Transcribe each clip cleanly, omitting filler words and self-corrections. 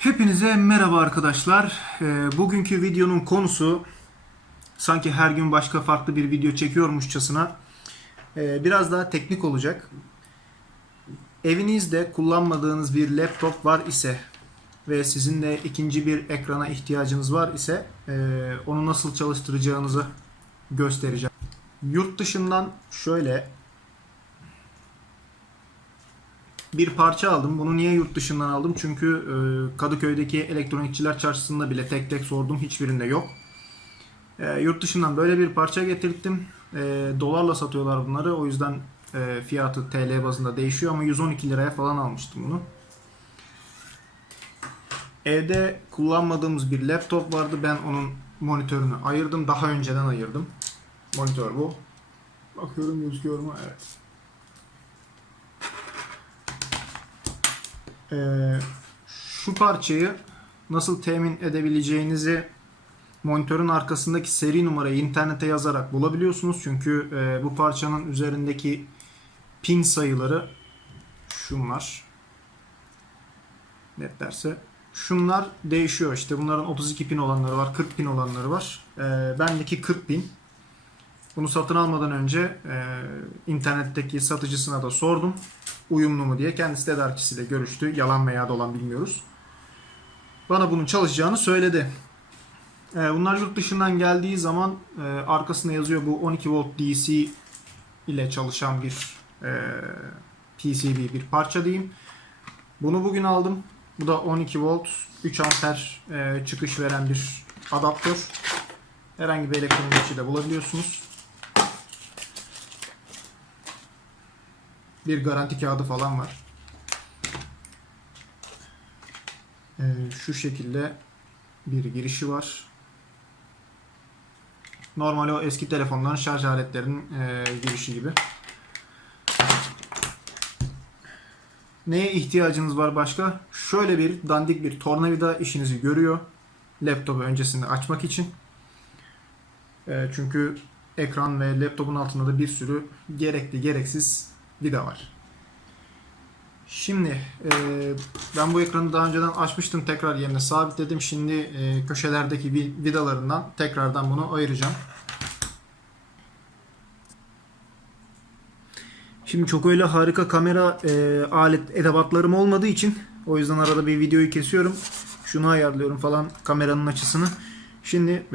Hepinize merhaba arkadaşlar. Bugünkü videonun konusu sanki her gün başka farklı bir video çekiyormuşçasına biraz daha teknik olacak. Evinizde kullanmadığınız bir laptop var ise ve sizin de ikinci bir ekrana ihtiyacınız var ise onu nasıl çalıştıracağınızı göstereceğim. Yurt dışından şöyle bir parça aldım. Bunu niye yurt dışından aldım? Çünkü Kadıköy'deki elektronikçiler çarşısında bile tek tek sordum. Hiçbirinde yok. Yurt dışından böyle bir parça getirttim. Dolarla satıyorlar bunları. O yüzden fiyatı TL bazında değişiyor ama 112 liraya falan almıştım bunu. Evde kullanmadığımız bir laptop vardı. Ben onun monitörünü ayırdım. Daha önceden ayırdım. Monitör bu. Bakıyorum gözüküyor mu? Evet. Şu parçayı nasıl temin edebileceğinizi monitörün arkasındaki seri numarayı internete yazarak bulabiliyorsunuz. Çünkü bu parçanın üzerindeki pin sayıları şunlar. Net derse şunlar değişiyor. İşte bunların 32 pin olanları var, 40 pin olanları var. Bendeki 40 pin. Bunu satın almadan önce internetteki satıcısına da sordum. Uyumlu mu diye. Kendisi tedarikçisiyle görüştü. Yalan veya dolan bilmiyoruz. Bana bunun çalışacağını söyledi. Bunlar yurt dışından geldiği zaman arkasında yazıyor bu 12 volt DC ile çalışan bir PCB bir parça diyeyim. Bunu bugün aldım. Bu da 12 volt 3 amper çıkış veren bir adaptör. Herhangi bir elektronikçi de bulabiliyorsunuz. Bir garanti kağıdı falan var. Şu şekilde bir girişi var. Normal o eski telefonların şarj aletlerinin girişi gibi. Neye ihtiyacınız var başka? Şöyle bir dandik bir tornavida işinizi görüyor. Laptopu öncesinde açmak için. Çünkü ekran ve laptopun altında da bir sürü gerekli gereksiz vida var. Şimdi ben bu ekranı daha önceden açmıştım. Tekrar yerine sabitledim. Şimdi köşelerdeki vidalarından tekrardan bunu ayıracağım. Şimdi çok öyle harika kamera alet edevatlarım olmadığı için o yüzden arada bir videoyu kesiyorum. Şunu ayarlıyorum falan kameranın açısını. Şimdi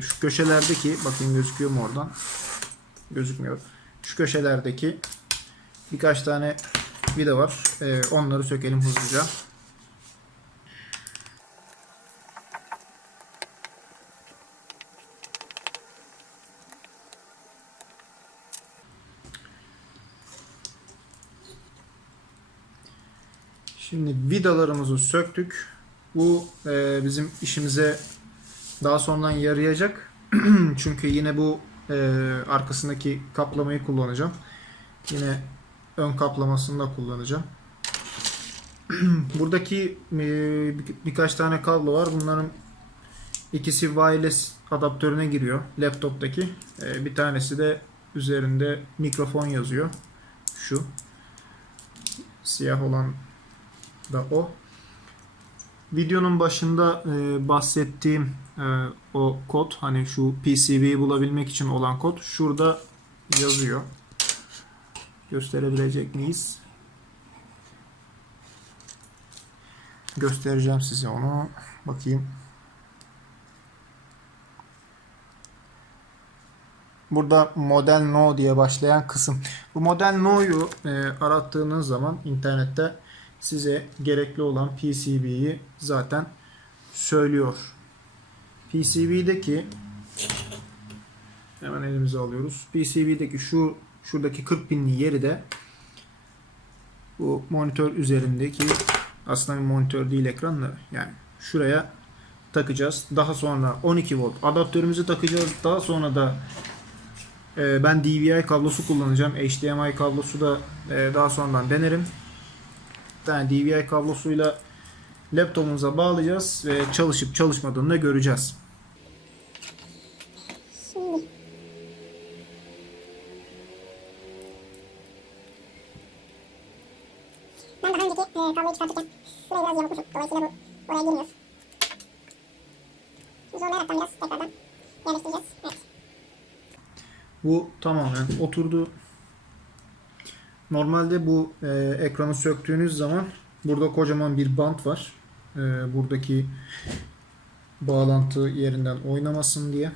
şu köşelerdeki bakayım gözüküyor mu oradan? Gözükmüyor. Şu köşelerdeki birkaç tane vida var. Onları sökelim hızlıca. Şimdi vidalarımızı söktük. Bu bizim işimize daha sonradan yarayacak. Çünkü yine bu arkasındaki kaplamayı kullanacağım. Yine ön kaplamasını da kullanacağım. Buradaki birkaç tane kablo var. Bunların ikisi wireless adaptörüne giriyor. Laptop'taki. Bir tanesi de üzerinde mikrofon yazıyor. Şu. Siyah olan da o. Videonun başında bahsettiğim o kod, hani şu PCB'yi bulabilmek için olan kod şurada yazıyor. Gösterebilecek miyiz? Göstereceğim size onu. Bakayım. Burada Model No diye başlayan kısım. Bu Model No'yu arattığınız zaman internette size gerekli olan PCB'yi zaten söylüyor. PCB'deki hemen elimize alıyoruz. PCB'deki şuradaki 40 pinli yeri de bu monitör üzerindeki, aslında bir monitör değil ekran da, yani şuraya takacağız. Daha sonra 12 volt adaptörümüzü takacağız. Daha sonra da ben DVI kablosu kullanacağım. HDMI kablosu da daha sonradan denerim. Yani DVI kablosuyla laptopumuza bağlayacağız ve çalışıp çalışmadığını da göreceğiz. Şimdi ben daha önceki kabloyu çıkartırken şurayı biraz yamultmuşum. Dolayısıyla bu Oraya girmiyoruz. Zorlayaraktan biraz tekrardan yerleştireceğiz. Evet. Bu tamamen oturdu. Normalde bu ekranı söktüğünüz zaman burada kocaman bir bant var. Buradaki bağlantı yerinden oynamasın diye.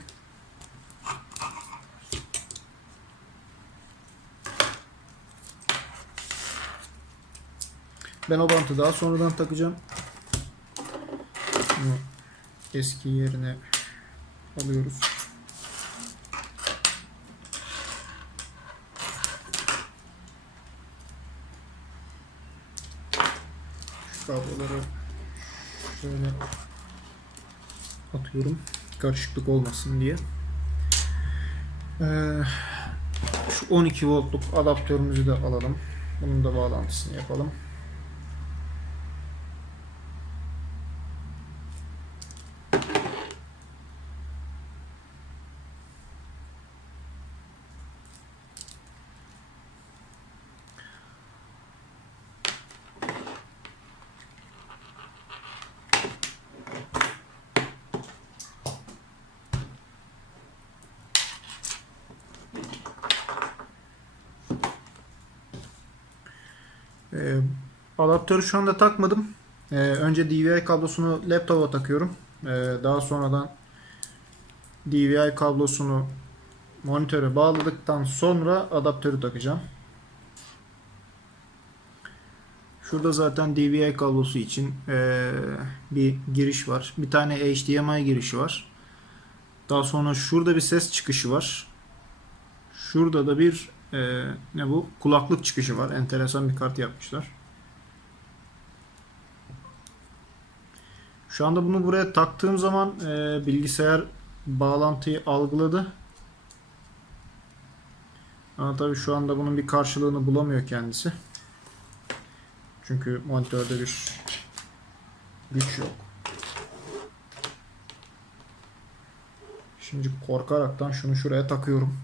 Ben o bantı daha sonradan takacağım. Bunu eski yerine alıyoruz. Şu kabloları şöyle atıyorum. Karışıklık olmasın diye. Şu 12 voltluk adaptörümüzü de alalım. Bunun da bağlantısını yapalım. Adaptörü şu anda takmadım. Önce DVI kablosunu laptopa takıyorum. Daha sonradan DVI kablosunu monitöre bağladıktan sonra adaptörü takacağım. Şurada zaten DVI kablosu için bir giriş var. Bir tane HDMI girişi var. Daha sonra şurada bir ses çıkışı var. Şurada da bir ne bu? Kulaklık çıkışı var. Enteresan bir kart yapmışlar. Şu anda bunu buraya taktığım zaman bilgisayar bağlantıyı algıladı. Ama tabii şu anda bunun bir karşılığını bulamıyor kendisi. Çünkü monitörde bir güç yok. Şimdi korkaraktan şunu şuraya takıyorum.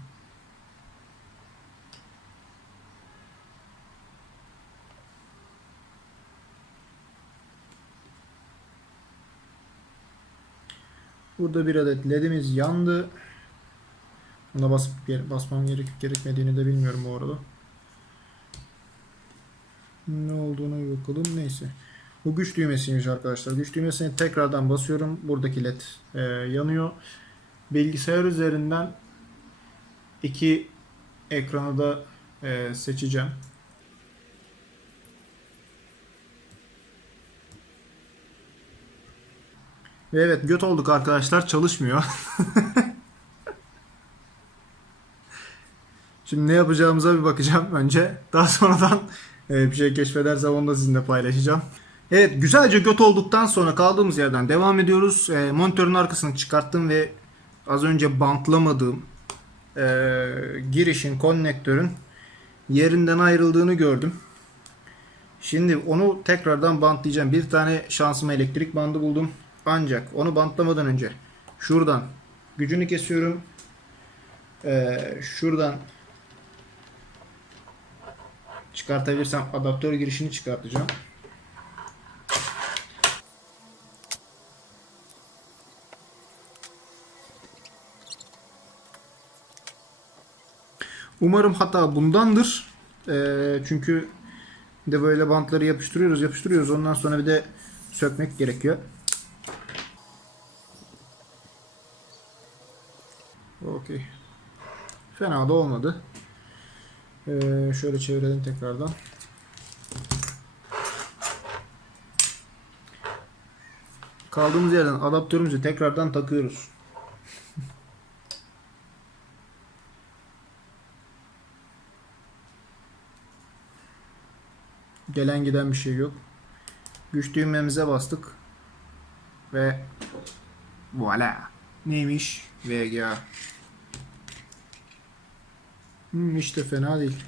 Burada bir adet ledimiz yandı. Buna basmam gerekmediğini de bilmiyorum bu arada. Ne olduğunu bir bakalım. Neyse. Bu güç düğmesiymiş arkadaşlar. Güç düğmesini tekrardan basıyorum. Buradaki led yanıyor. Bilgisayar üzerinden iki ekranı da seçeceğim. Ve evet, göt olduk arkadaşlar, çalışmıyor. Şimdi ne yapacağımıza bir bakacağım önce. Daha sonradan bir şey keşfedersem onu da sizinle paylaşacağım. Evet, güzelce göt olduktan sonra kaldığımız yerden devam ediyoruz. Monitörün arkasını çıkarttım ve az önce bantlamadığım girişin, konnektörün yerinden ayrıldığını gördüm. Şimdi onu tekrardan bantlayacağım. Bir tane şansıma elektrik bandı buldum. Ancak onu bantlamadan önce şuradan gücünü kesiyorum. Şuradan çıkartabilirsem adaptör girişini çıkartacağım. Umarım hata bundandır. Çünkü de böyle bantları yapıştırıyoruz. Ondan sonra bir de sökmek gerekiyor. Okey. Fena da olmadı. Şöyle çevirelim tekrardan. Kaldığımız yerden adaptörümüzü tekrardan takıyoruz. Gelen giden bir şey yok. Güç düğmemize bastık. Ve voilà. Neymiş? VGA. İşte fena değil.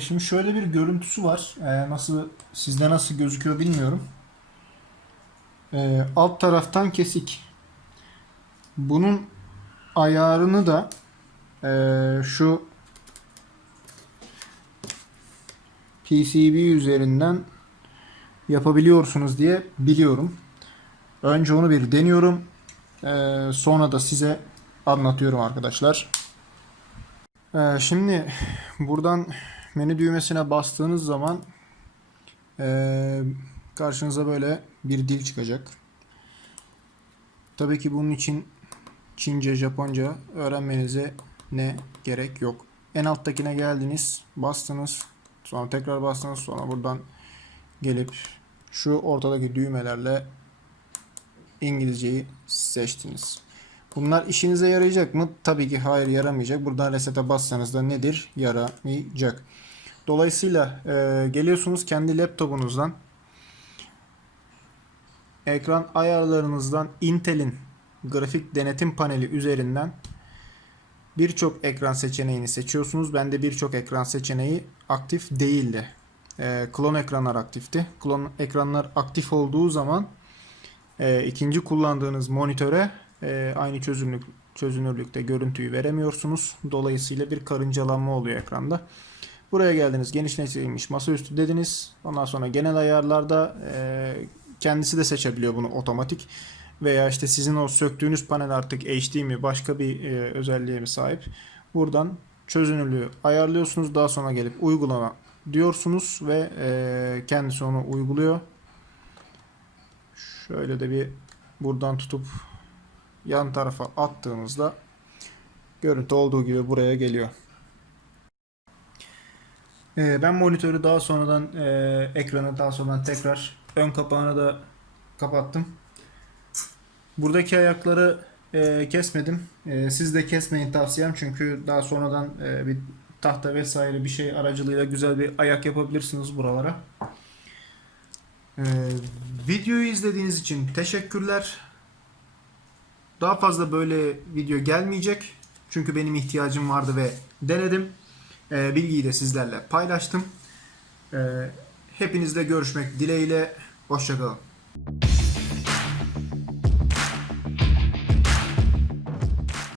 Şimdi şöyle bir görüntüsü var. Sizde nasıl gözüküyor bilmiyorum. Alt taraftan kesik. Bunun ayarını da şu PCB üzerinden yapabiliyorsunuz diye biliyorum. Önce onu bir deniyorum. Sonra da size anlatıyorum arkadaşlar. Şimdi buradan menü düğmesine bastığınız zaman karşınıza böyle bir dil çıkacak. Tabii ki bunun için Çince, Japonca öğrenmenize ne gerek yok. En alttakine geldiniz, bastınız, sonra tekrar bastınız, sonra buradan gelip şu ortadaki düğmelerle İngilizceyi seçtiniz. Bunlar işinize yarayacak mı? Tabii ki hayır, yaramayacak. Buradan reset'e bassanız da nedir? Yaramayacak. Dolayısıyla geliyorsunuz kendi laptopunuzdan, ekran ayarlarınızdan Intel'in grafik denetim paneli üzerinden birçok ekran seçeneğini seçiyorsunuz. Bende birçok ekran seçeneği aktif değildi. Klon ekranlar aktifti. Klon ekranlar aktif olduğu zaman ikinci kullandığınız monitöre aynı çözünürlükte görüntüyü veremiyorsunuz. Dolayısıyla bir karıncalanma oluyor ekranda. Buraya geldiniz, genişletilmiş masaüstü dediniz. Ondan sonra genel ayarlarda kendisi de seçebiliyor bunu otomatik. Veya işte sizin o söktüğünüz panel artık HD mi, başka bir özelliğe mi sahip. Buradan çözünürlüğü ayarlıyorsunuz. Daha sonra gelip uygulama diyorsunuz ve kendisi onu uyguluyor. Şöyle de bir buradan tutup yan tarafa attığınızda görüntü olduğu gibi buraya geliyor. Ben monitörü daha sonradan ekranı daha sonradan tekrar ön kapağını da kapattım. Buradaki ayakları kesmedim. Siz de kesmeyin tavsiyem, çünkü daha sonradan bir tahta vesaire bir şey aracılığıyla güzel bir ayak yapabilirsiniz buralara. Videoyu izlediğiniz için teşekkürler. Daha fazla böyle video gelmeyecek. Çünkü benim ihtiyacım vardı ve denedim. Bilgiyi de sizlerle paylaştım. Hepinizle görüşmek dileğiyle. Hoşça kalın.